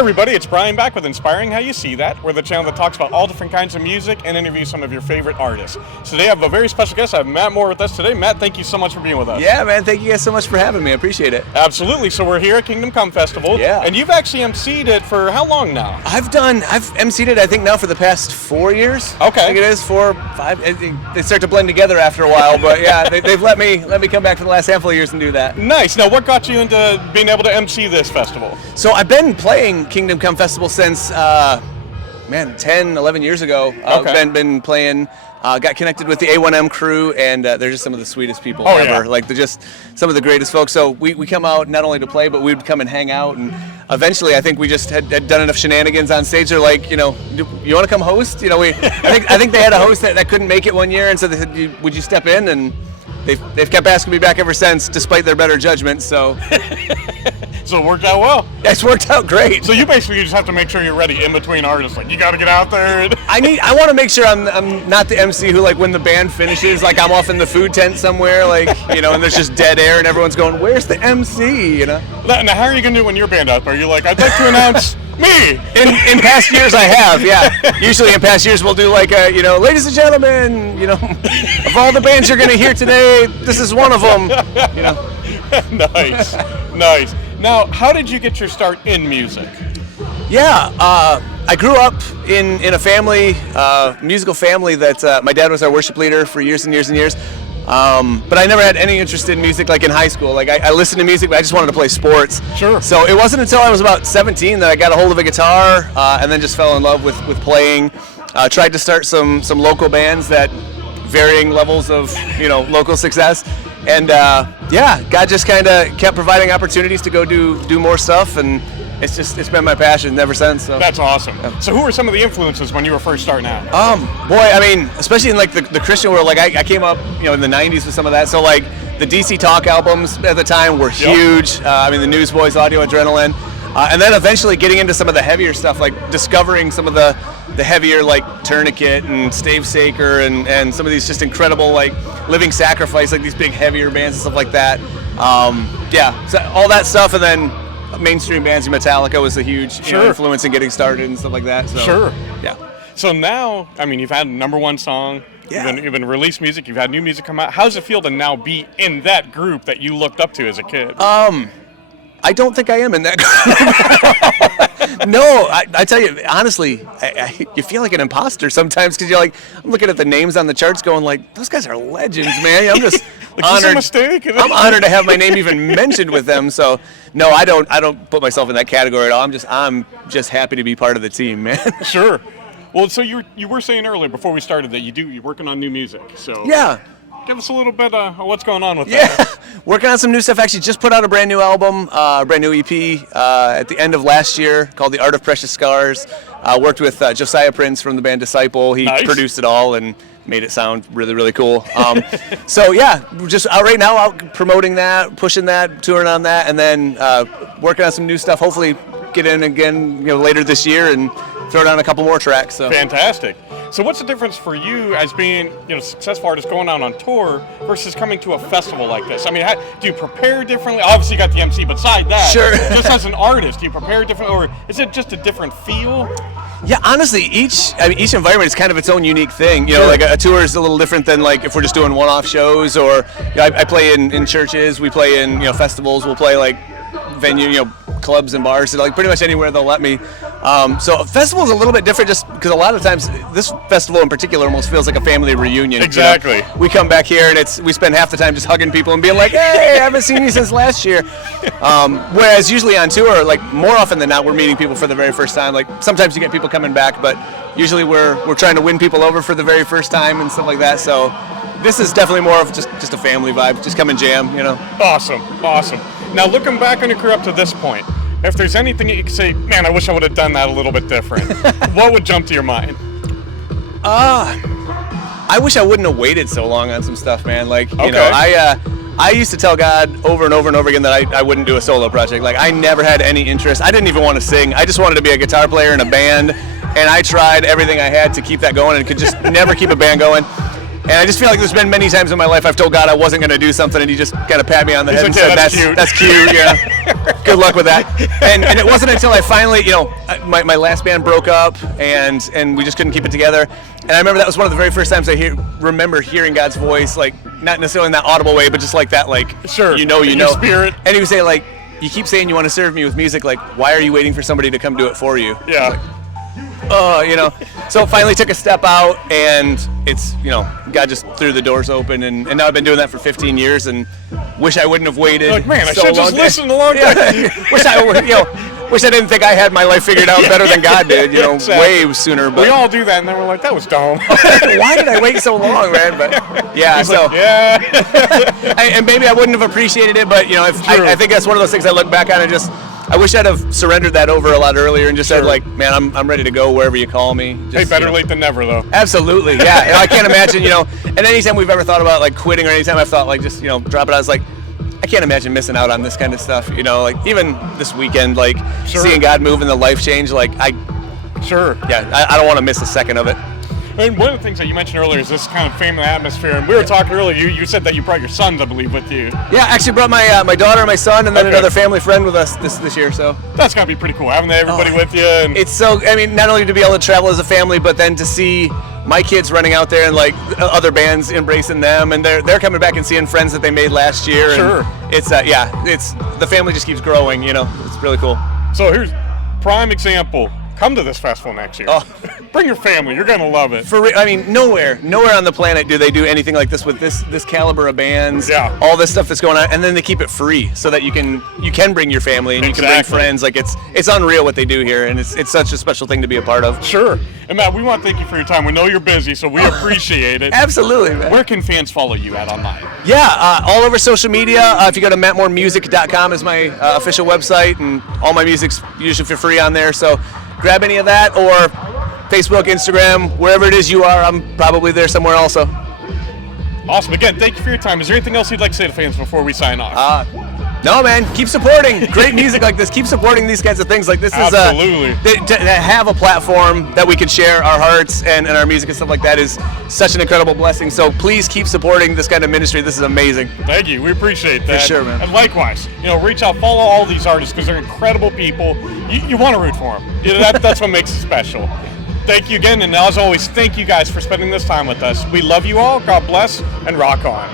everybody, it's Brian back with Inspiring How You See That. We're the channel that talks about all different kinds of music and interviews some of your favorite artists. Today I have a very special guest. I have Matt Moore with us today. Matt, thank you so much for being with us. Yeah, man, thank you guys so much for having me. I appreciate it. Absolutely. So we're here at Kingdom Come Festival. Yeah. And you've actually emceed it for how long now? I've emceed it, I think, now for the past 4 years. Okay. I think it is 4, 5. They start to blend together after a while, but yeah, they've let me come back for the last handful of years and do that. Nice. Now, what got you into being able to MC this festival? So I've been playing Kingdom Come Festival since, 10, 11 years ago. Okay. Been playing, got connected with the A1M crew, and they're just some of the sweetest people ever. Yeah. Like, they're just some of the greatest folks. So we come out not only to play, but we'd come and hang out, and eventually I think we just had done enough shenanigans on stage. They're like, you want to come host? I think they had a host that couldn't make it one year, and so they said, would you step in? And they've kept asking me back ever since, despite their better judgment. So So it worked out well. it's worked out great. So you basically just have to make sure you're ready in between artists. Like, you got to get out there. And I want to make sure I'm not the MC who, like, when the band finishes, like, I'm off in the food tent somewhere, like, and there's just dead air and everyone's going, where's the MC, Now, how are you going to do it when you're band up? Are you like, I'd like to announce me? In past years I have, yeah. Usually in past years we'll do like a, ladies and gentlemen, of all the bands you're going to hear today, this is one of them, Nice. Now, how did you get your start in music? Yeah, I grew up in a family, musical family that my dad was our worship leader for years and years and years. But I never had any interest in music, like in high school. Like, I listened to music, but I just wanted to play sports. Sure. So it wasn't until I was about 17 that I got a hold of a guitar, and then just fell in love with playing. Tried to start some local bands that varying levels of, local success. And God just kind of kept providing opportunities to go do more stuff, and it's been my passion ever since. So. That's awesome. So who were some of the influences when you were first starting out? Especially in like the Christian world, like I came up, in the 90s with some of that. So like the DC Talk albums at the time were huge. Yep. The Newsboys, Audio Adrenaline. And then eventually getting into some of the heavier stuff, like discovering some of the heavier, like Tourniquet and Stavesaker and some of these just incredible, like Living Sacrifice, like these big heavier bands and stuff like that. So all that stuff, and then mainstream bands. Metallica was a huge influence in getting started and stuff like that. So, sure. Yeah. So now, you've had number one song. Yeah. You've been released music. You've had new music come out. How does it feel to now be in that group that you looked up to as a kid? I don't think I am in that group. No, I tell you, honestly, you feel like an imposter sometimes because you're like, I'm looking at the names on the charts going like, those guys are legends, man. I'm just honored. Is this a mistake? I'm honored to have my name even mentioned with them. So, no, I don't put myself in that category at all. I'm just happy to be part of the team, man. Sure. Well, so you were saying earlier before we started that you're working on new music. So yeah. Give us a little bit of what's going on with that. Yeah, working on some new stuff. Actually, just put out a brand new album, brand new EP at the end of last year called The Art of Precious Scars. Worked with Josiah Prince from the band Disciple. He produced it all and made it sound really, really cool. So yeah, we're just out right now, out promoting that, pushing that, touring on that, and then working on some new stuff. Hopefully get in again later this year and throw down a couple more tracks. So. Fantastic. So what's the difference for you as being, a successful artist going out on tour versus coming to a festival like this? How, do you prepare differently? Obviously, you got the MC, beside that, sure. Just as an artist, do you prepare differently, or is it just a different feel? Yeah, honestly, each environment is kind of its own unique thing. Like a tour is a little different than like if we're just doing one-off shows, or I play in churches, we play in festivals, we'll play like venue, clubs and bars, so like pretty much anywhere they'll let me. So a festival is a little bit different just because a lot of times this festival in particular almost feels like a family reunion. Exactly. We come back here and we spend half the time just hugging people and being like, hey, I haven't seen you since last year. Whereas usually on tour, like more often than not, we're meeting people for the very first time. Like sometimes you get people coming back, but usually we're trying to win people over for the very first time and stuff like that. So this is definitely more of just a family vibe. Just come and jam, Awesome. Now, looking back on your career up to this point, if there's anything you could say, man, I wish I would have done that a little bit different, what would jump to your mind? I wish I wouldn't have waited so long on some stuff, man. Like, Okay. I used to tell God over and over and over again that I wouldn't do a solo project. Like, I never had any interest. I didn't even want to sing. I just wanted to be a guitar player in a band, and I tried everything I had to keep that going and could just never keep a band going. And I just feel like there's been many times in my life I've told God I wasn't going to do something, and He just kind of pat me on the head and said, "That's cute. Yeah, good luck with that." And it wasn't until I finally, my last band broke up, and we just couldn't keep it together. And I remember that was one of the very first times I remember hearing God's voice, like not necessarily in that audible way, but just like that, like sure, you know, spirit. And He would say, like, "You keep saying you want to serve me with music, like, why are you waiting for somebody to come do it for you?" Yeah. So finally took a step out, and it's, God just threw the doors open, and now I've been doing that for 15 years, and wish I wouldn't have waited. Like, man, I so should just listened a long time. Wish I didn't think I had my life figured out better than God did, exactly. way sooner. But we all do that, and then we're like, that was dumb. Why did I wait so long, man? But yeah, He's like, yeah. and maybe I wouldn't have appreciated it, but I think that's one of those things I look back on and just, I wish I'd have surrendered that over a lot earlier and just said, like, man, I'm ready to go wherever you call me. Just, hey, better late than never, though. Absolutely, yeah. I can't imagine, and anytime we've ever thought about like quitting, or anytime I've thought like just drop it out, it's like, I can't imagine missing out on this kind of stuff. Like even this weekend, like seeing God move and the life change, like I don't want to miss a second of it. And one of the things that you mentioned earlier is this kind of family atmosphere. And we were talking earlier, you said that you brought your sons, I believe, with you. Yeah, I actually brought my daughter and my son, and then another family friend with us this year. So that's gotta be pretty cool, having everybody with you. And it's so, not only to be able to travel as a family, but then to see my kids running out there and like other bands embracing them, and they're coming back and seeing friends that they made last year. Sure. And it's it's the family just keeps growing. It's really cool. So here's prime example. Come to this festival next year. Oh. Bring your family. You're going to love it. Nowhere on the planet do they do anything like this with this caliber of bands. Yeah. All this stuff that's going on, and then they keep it free so that you can bring your family and you can bring friends. Like it's unreal what they do here, and it's such a special thing to be a part of. Sure. And Matt, we want to thank you for your time. We know you're busy, so we appreciate it. Absolutely, man. Where can fans follow you at online? Yeah, all over social media. If you go to mattmoremusic.com is my official website, and all my music's usually for free on there. So grab any of that, or Facebook, Instagram, wherever it is you are, I'm probably there somewhere also. Awesome. Again, thank you for your time. Is there anything else you'd like to say to fans before we sign off? No, man. Keep supporting great music like this. Keep supporting these kinds of things. Like this Absolutely. To have a platform that we can share our hearts and our music and stuff like that is such an incredible blessing. So please keep supporting this kind of ministry. This is amazing. Thank you. We appreciate that. For sure, man. And likewise, reach out, follow all these artists because they're incredible people. You want to root for them. That's what makes it special. Thank you again, and as always, thank you guys for spending this time with us. We love you all. God bless, and rock on.